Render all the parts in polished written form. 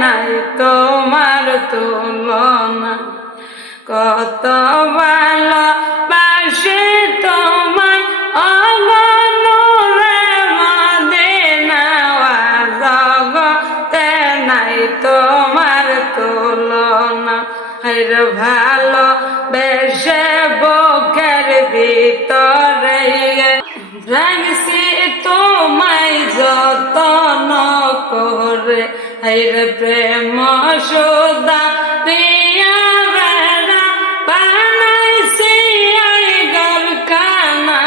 নাই তোমার তুলনা। কত ভালোবাসি তোমায় ওগো নূরে মদিনা, জগতে নাই তোমার তুলনা। হায়রে ভালোবেসে বুকের ভিতরে রাখছি তোমায় যতন করে, হায়রে প্রেম সুধা দিয়া বেড়া বানাইছি গরখানা,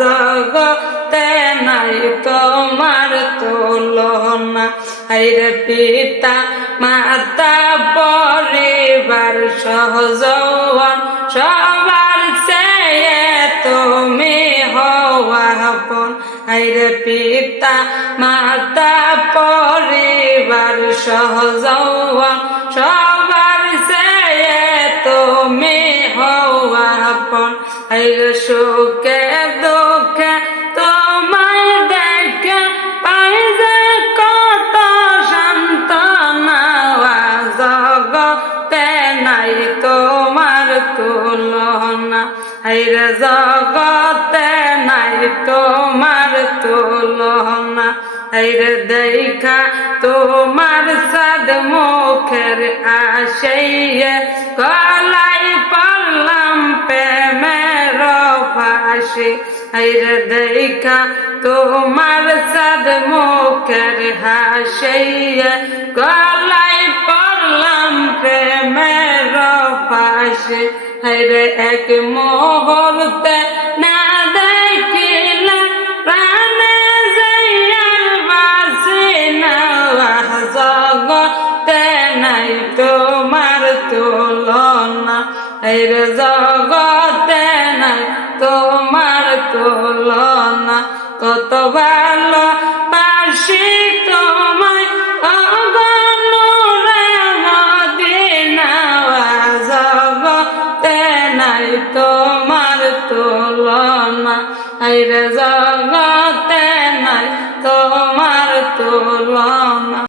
জগতে নাই তোমার তুলনা। হায়রে পিতা মাতা পরিবার সহজওয়ান সবার চেয়ে তুমি হওয়া আপন। হায়রে পিতা মাতা পরিবার সহজওয়ান সবার চেয়ে তুমি হওয়া আপন। হায়রে সুখে দুঃখে তোমায় দেখে পাই যে কত সান্ত্বনা, জগতে নাই তোমার তুলনা। হায়রে জগতে নাই তোমার তুলনা। হায়রে দেখা তোমার সাদ মুখের আশাইয়ে গলায় পড়লাম প্রেমের ফাঁসি। হায়রে দেখা তোমার সাদ মুখের হাসিয়ে গলায় পড়লাম প্রেমের ফাঁসি। হায়রে এক মুহূর্তে না দেখিলে প্রাণে যাইয়ার বাসি না, জগতে নাই তোমার তুলনা। হায়রে জগতে নাই তোমার তুলনা। কত ভালোবাসি তোমায় ওগো নূরে মদিনা, জগতে নাই তোমার তুলনা। হায়রে